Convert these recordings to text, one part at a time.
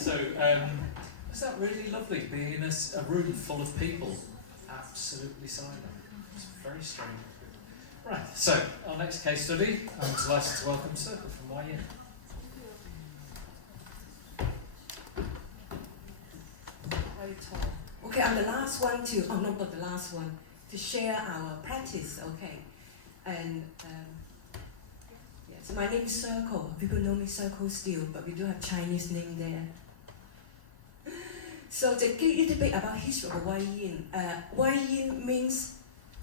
So, is that really lovely, being in a room full of people, absolutely silent? It's very strange. Right, so, our next case study, I'm delighted to welcome Circle from Wai Yin. Very tall. Okay, I'm the last one to, oh no, not the last one, to share our practice, okay? And yes, my name is Circle. People know me Circle Steele, but we do have Chinese name there. So to give you a little bit about history of Wai Yin. Wai Yin means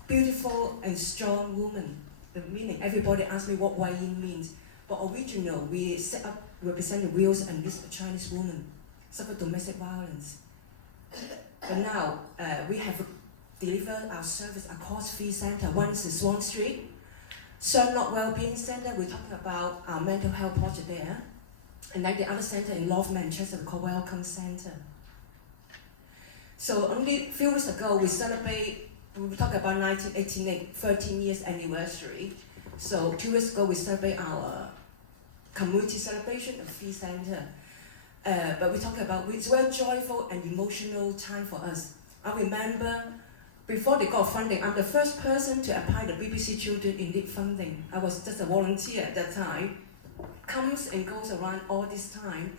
beautiful and strong woman. The meaning, everybody asks me what Wai Yin means. But originally, we set up, represent the wills and this Chinese woman suffer domestic violence. But now, we have delivered our service across 3 centers. One is Swan Street, Sherlock Wellbeing Center, we're talking about our mental health project there. And then the other center in North Manchester, we call Welcome Center. So only a few weeks ago, we talk about 1988, 13 years anniversary. So 2 weeks ago, we celebrate our community celebration of 3 centers. But we talk about, it's very joyful and emotional time for us. I remember, before they got funding, I'm the first person to apply the BBC Children in Need funding. I was just a volunteer at that time. Comes and goes around all this time.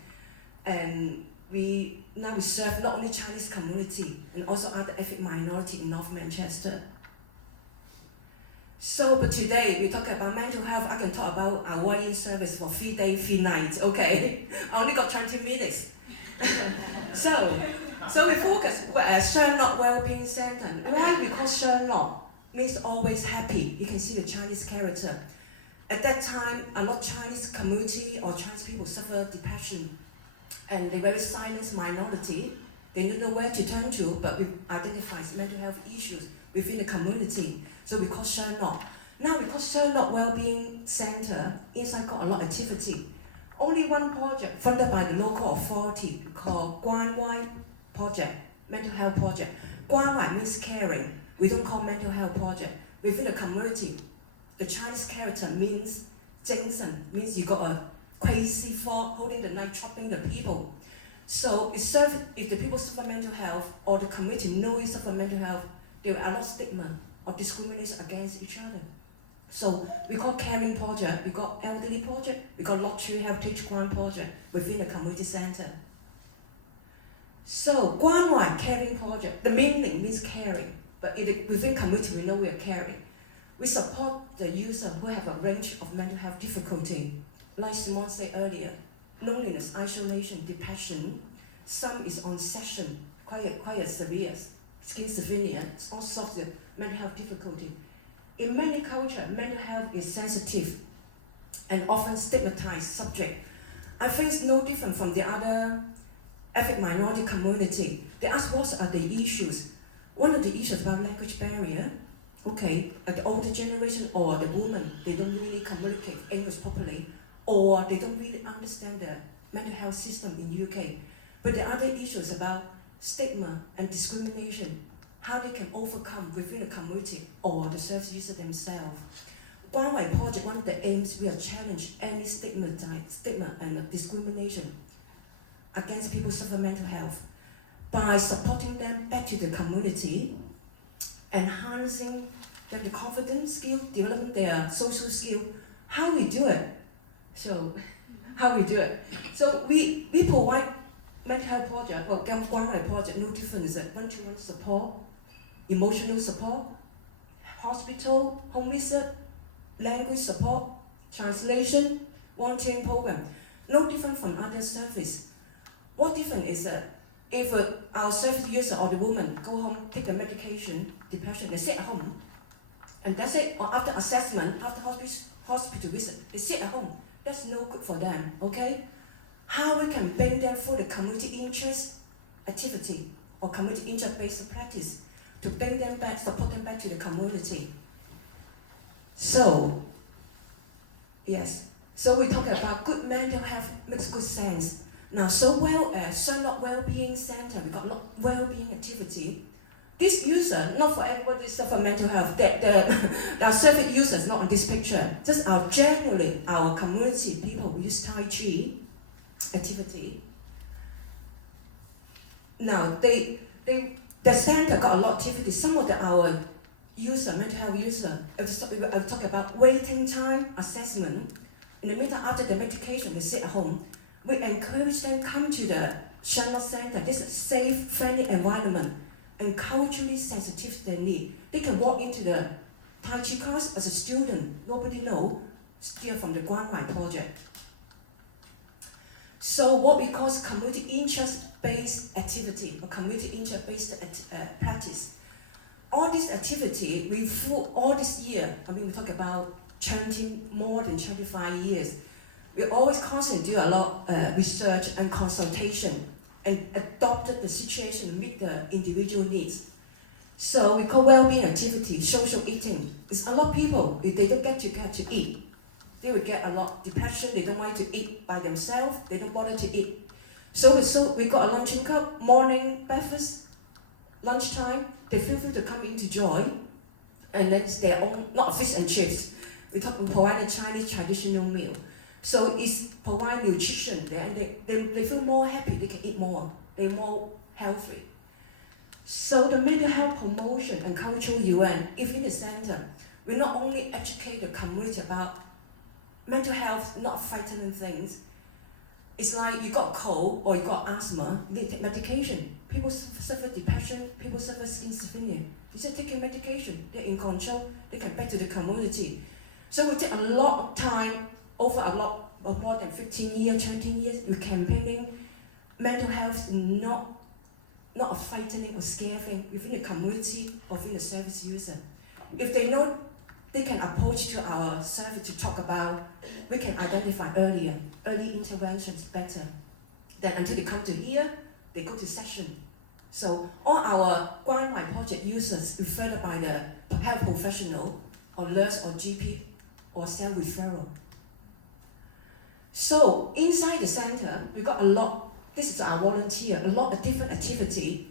And now we serve not only Chinese community, and also other ethnic minority in North Manchester. So, but today we talk about mental health. I can talk about our Wai Yin service for 3 days, 3 nights, okay? I only got 20 minutes. So we focus Sherlock Wellbeing Center. Why we call Sherlock? Means always happy. You can see the Chinese character. At that time, a lot of Chinese community or Chinese people suffer depression, and they're very silent minority. They don't know where to turn to, but we identify mental health issues within the community. So we call Sherlock. Now we call Sherlock Wellbeing Center. Inside got a lot of activity. Only one project funded by the local authority called Guan Wai Project, mental health project. Guan Wai means caring. We don't call mental health project. Within the community, the Chinese character means 精神, means you got a crazy thought, holding the knife, chopping the people. So if the people suffer mental health or the community know you suffer mental health, there are a lot of stigma or discrimination against each other. So we call caring project, we got elderly project, we got luxury heritage grant project within the community center. So Guan Wai caring project, the meaning means caring, but within community we know we are caring. We support the user who have a range of mental health difficulty, like Simone said earlier, loneliness, isolation, depression. Some is on session, quite severe, schizophrenia, all sorts of mental health difficulty. In many cultures, mental health is sensitive and often stigmatized subject. I think it's no different from the other ethnic minority community. They ask what are the issues. One of the issues about language barrier. Okay, the older generation or the women, they don't really communicate English properly, or they don't really understand the mental health system in UK. But the other issues about stigma and discrimination, how they can overcome within the community or the service user themselves. Guan Wai Project, one of the aims, we are challenge any stigma and discrimination against people who suffer mental health by supporting them back to the community, enhancing their confidence skill, developing their social skill. How we do it? So we provide mental health project, well, Guan Wai Project, no different is that one-to-one support, emotional support, hospital, home visit, language support, translation, volunteering program. No different from other service. What different is that if our service user or the woman go home, take the medication, depression, they sit at home, and that's it, or after assessment, after hospital visit, they sit at home. That's no good for them, okay? How we can bring them through the community interest activity or community interest-based practice to bring them back, support them back to the community. So, yes, so we talk about good mental health makes good sense. Now, Sherlock Wellbeing Center, we got a lot of well-being activity. This user, not for everybody suffer mental health. Our service users not on this picture. Just generally our community people who use Tai Chi activity. Now, the center got a lot of activity. Some of our mental health user, I'll talk about waiting time assessment. In the meantime, after the medication, they sit at home. We encourage them come to the Shannon Center. This is a safe, friendly environment and culturally sensitive to their need. They can walk into the Tai Chi class as a student. Nobody knows, still from the Wai Yin project. So what we call community interest-based activity or community interest-based practice. All this activity, all this year, we talk about more than 25 years, we always constantly do a lot of research and consultation and adopted the situation to meet the individual needs. So we call well-being activity, social eating. It's a lot of people, if they don't get to eat, they will get a lot of depression, they don't like to eat by themselves, they don't bother to eat. So we got a luncheon cup, morning breakfast, lunchtime, they feel free to come in to join, and then it's their own, not fish and chips. We talk about providing Chinese traditional meal. So it's provide nutrition there, and they feel more happy, they can eat more, they're more healthy. So the mental health promotion and cultural UN, if in the center, we not only educate the community about mental health, not frightening things. It's like you got cold or you got asthma, you need to take medication. People suffer depression, people suffer schizophrenia. They're just taking medication, they're in control, they come back to the community. So we take a lot of time, over a lot of more than 15 years, 20 years, we're campaigning mental health, not a frightening or scary thing within the community or within the service user. If they know, they can approach to our service to talk about, we can identify early interventions better. Then until they come to here, they go to session. So all our Wai Yin project users referred by the health professional or nurse or GP or self-referral. So inside the center, we got a lot, this is our volunteer, a lot of different activity.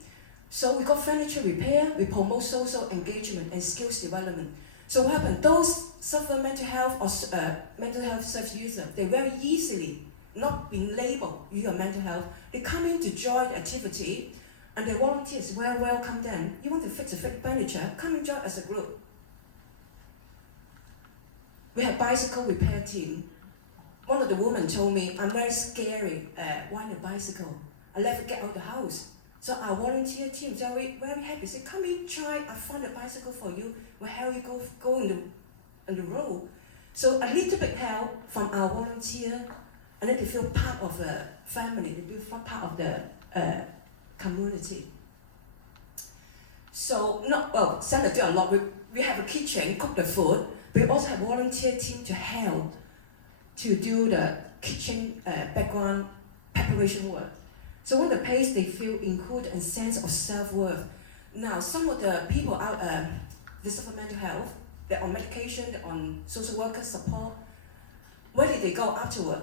So we got furniture repair, we promote social engagement and skills development. So what happened? Those suffer mental health or mental health service users, they very easily, not being labeled you are mental health, they come in to join the activity, and the volunteers welcome them. You want to fix furniture, come and join as a group. We have bicycle repair team. One of the women told me, I'm very scary riding a bicycle. I never get out of the house. So our volunteer team, they're very happy. Say, come in, try, I found a bicycle for you. We'll help you go on the road. So a little bit help from our volunteer, and then they feel part of the family, they feel part of the community. So, Santa do a lot. We have a kitchen, cook the food. We also have volunteer team to help to do the kitchen background preparation work. So when the place they feel included and sense of self-worth. Now, some of the people out they suffer mental health, they're on medication, they're on social worker support. Where did they go afterward?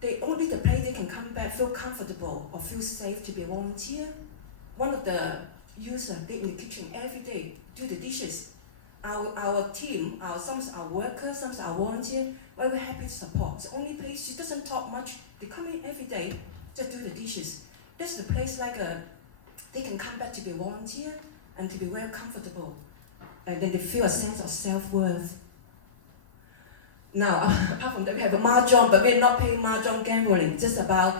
They only the place they can come back, feel comfortable or feel safe to be a volunteer. One of the users, they in the kitchen every day, do the dishes. Our team, some are workers, some are volunteers, very happy to support. It's the only place, she doesn't talk much, they come in every day, just do the dishes. That's the place they can come back to be a volunteer and to be very comfortable. And then they feel a sense of self-worth. Now, apart from that, we have a mahjong, but we're not paying mahjong gambling, just about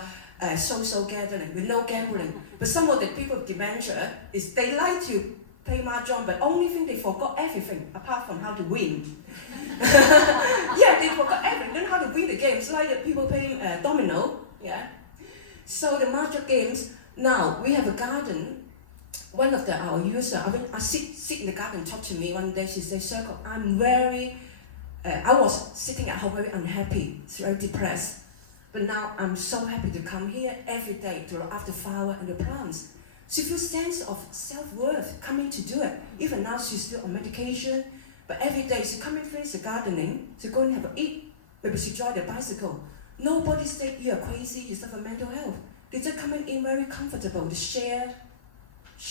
social gathering, with no gambling. But some of the people with dementia, they like to play mahjong, but only thing they forgot everything, apart from how to win. Yeah, they forgot everything, learn how to win the games, like the people playing domino, yeah. So the mahjong games, now we have a garden. One of our users, I sit in the garden, talk to me one day, she said, Circle, I was sitting at home very unhappy, very depressed. But now I'm so happy to come here every day to look after flower and the plants. She feels sense of self-worth coming to do it. Even now she's still on medication, but every day she come and finish the gardening, she go and have a eat, maybe she drive the bicycle. Nobody say you are crazy, you suffer mental health. They just coming in very comfortable to share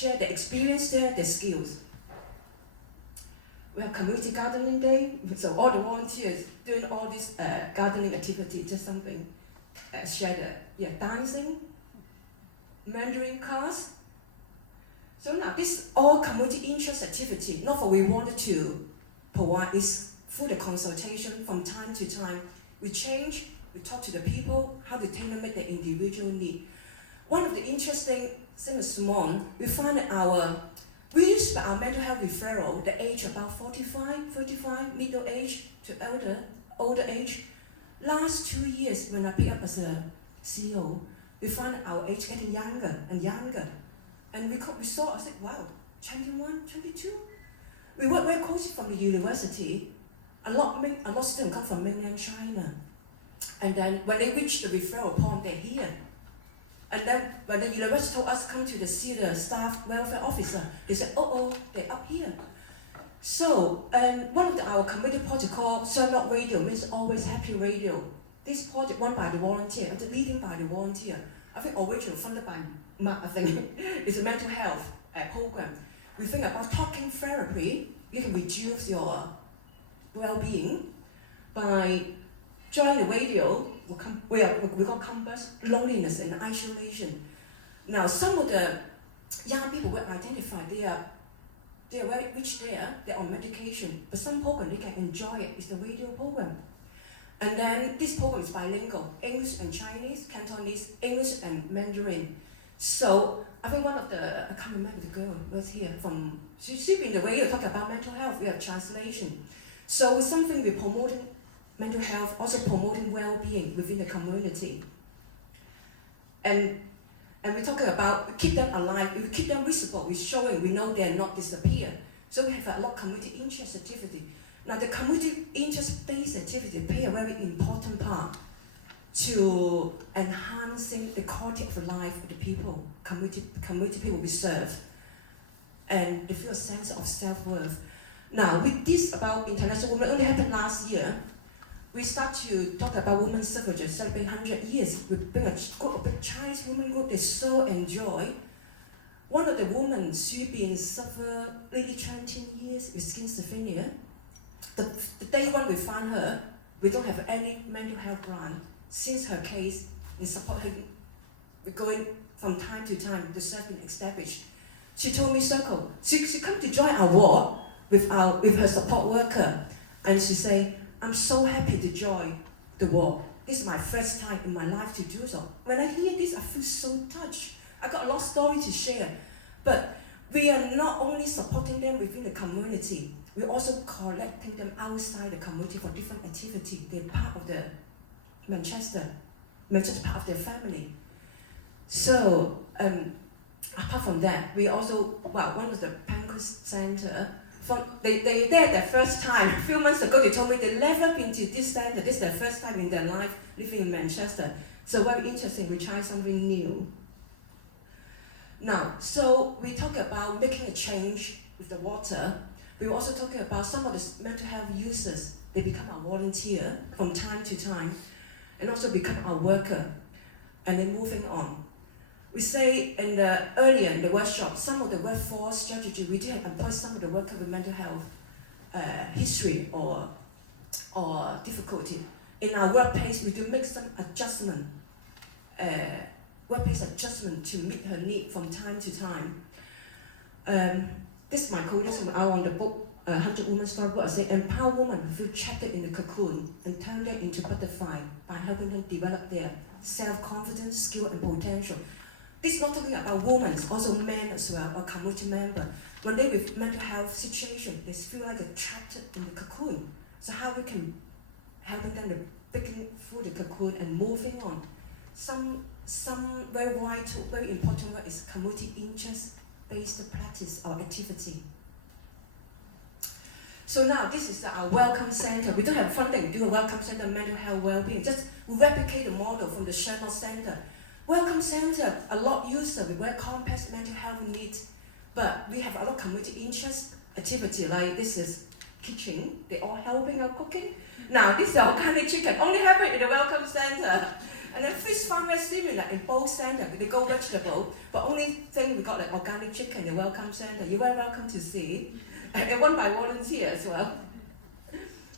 their experience there, their skills. We have community gardening day, so all the volunteers doing all this gardening activity, just something, share dancing, Mandarin class, So now this all community interest activity, not for we wanted to provide this through the consultation from time to time. We change, we talk to the people, how to tailor-make their individual need. One of the interesting things is we find that we use our mental health referral, the age about 45, 35, middle age to older age. Last 2 years, when I pick up as a CEO, we find our age getting younger and younger. And we saw, I said, wow, 21, 22? We work very closely from the university. A lot of students come from mainland China. And then when they reach the referral point, they're here. And then when the university told us come to see the staff welfare officer, they said, oh, they're up here. So one of our community project called Sherlock Radio, means Always Happy Radio. This project run by the volunteer, and leading by the volunteer. I think originally funded by Mark, I think. It's a mental health program. We think about talking therapy. You can reduce your well-being by joining the radio. We got compass, loneliness and isolation. Now some of the young people will identify they are very rich there, they're on medication, but some program they can enjoy it. It's the radio program. And then this program is bilingual, English and Chinese, Cantonese, English and Mandarin. So I think one of I can't remember the girl was here from, she's in the radio talking about mental health, we have translation. So something we're promoting mental health, also promoting well-being within the community. And we're talking about, we keep them alive, we keep them visible, we're showing, we know they're not disappear. So we have a lot of community interest activity. Now the community interest-based activity play a very important part to enhancing the quality of life of the people, community people we serve. And they feel a sense of self-worth. Now with this about International Women, only happened last year, we start to talk about women's suffrage, celebrating 100 years. We bring a group of Chinese women group, they so enjoy. One of the women, she's been suffer nearly 20 years with schizophrenia. The day when we find her, we don't have any mental health grant. Since her case, we support her, we're going from time to time, the service been established. She told me, Circle, she come to join our ward with her support worker, and she say, I'm so happy to join the war. This is my first time in my life to do so. When I hear this, I feel so touched. I got a lot of story to share. But we are not only supporting them within the community, we're also collecting them outside the community for different activity. They're part of the Manchester part of their family. So apart from that, we also, one of the Pancras Center, they're their first time. A few months ago, they told me they've never been to this center. This is their first time in their life living in Manchester. So very interesting, we try something new. Now, so we talk about making a change with the water. We were also talking about some of the mental health users. They become our volunteer from time to time, and also become our worker, and then moving on. We say earlier in the workshop, some of the workforce strategy, we did employ some of the workers with mental health history or difficulty. In our workplace, we do make some adjustment, workplace adjustment to meet her need from time to time. This is my quote on the book, 100 Women Storybook. I say, empower women who feel trapped in the cocoon and turn them into butterfly by helping them develop their self-confidence, skill, and potential. This is not talking about women, it's also men as well, or community member. When they're with mental health situation, they feel like they're trapped in the cocoon. So how we can help them to breaking through the cocoon and moving on. Some very vital, very important word is community interest-based practice or activity. So now this is our welcome center. We don't have funding to do a welcome center mental health well-being. Just replicate the model from the Sherlock Center. Welcome center, a lot user with very complex mental health needs, but we have a lot of community interest activity, like this is kitchen, they all helping out cooking. Now this is organic chicken, only happen in the welcome center. And then fish farm is similar in both centers, they go vegetable, but only thing we got like organic chicken in the welcome center. You're very welcome to see. And one by volunteer as well.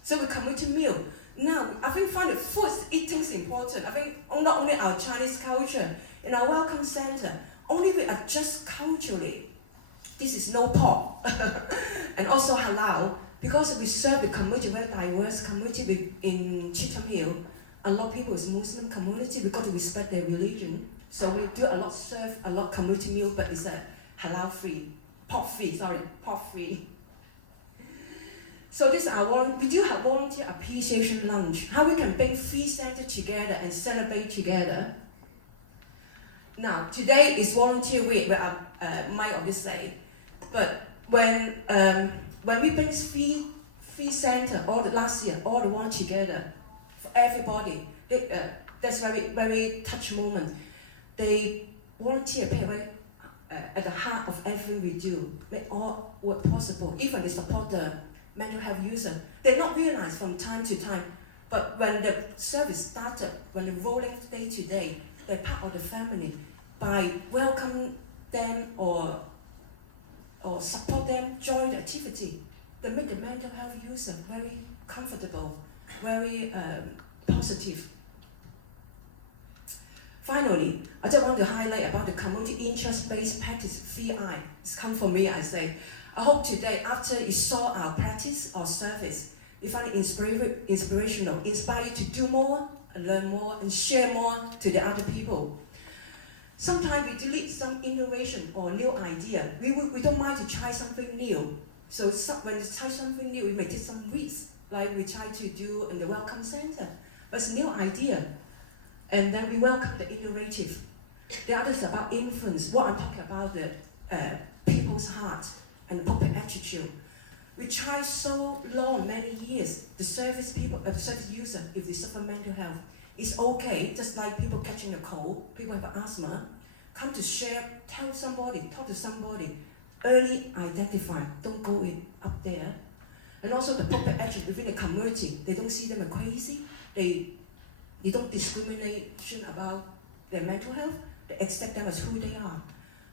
So we community meal. Now, I think find the food eating is important. I think not only our Chinese culture, in our welcome center, only we adjust culturally. this is no pork, and also halal, because we serve the community, very diverse community in Cheetham Hill. A lot of people is Muslim community, we got to respect their religion. So we do a lot, serve a lot community meal, but it's a halal free, pork free. So this is our we do have volunteer appreciation lunch. How we can bring free center together and celebrate together. Now today is volunteer week, where I might obviously say, but when we bring free center last year, all the one together for everybody, that's very touch moment. They volunteer pay away at the heart of everything we do, make all work possible. Even they support the mental health user. They not realize from time to time, but when the service started, when the rolling day to day, they're part of the family. By welcome them or support them, join the activity, they make the mental health user very comfortable, very positive. Finally, I just want to highlight about the community interest-based practice, 3I. It's come from me, I say. I hope today, after you saw our practice or service, you find it inspirational, inspire you to do more, and learn more, and share more to the other people. Sometimes we delete some innovation or new idea. We don't mind to try something new. So when we try something new, we may take some risks, like we try to do in the Welcome Center. But it's a new idea. And then we welcome the innovative. The other is about influence. What I'm talking about, the people's heart and public attitude. We try so long, many years, the service people, the service user, if they suffer mental health, it's okay, just like people catching a cold, people have asthma, come to share, tell somebody, talk to somebody, early identify, don't go in up there. And also the public attitude within the community, they don't see them as crazy, they don't discrimination about their mental health, they accept them as who they are.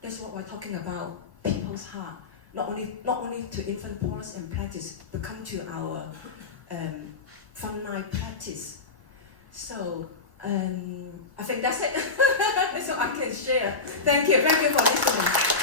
That's what we're talking about, people's heart. Not only to infant policy and practice, but come to our frontline practice. So I think that's it. That's all I can share. Thank you for listening.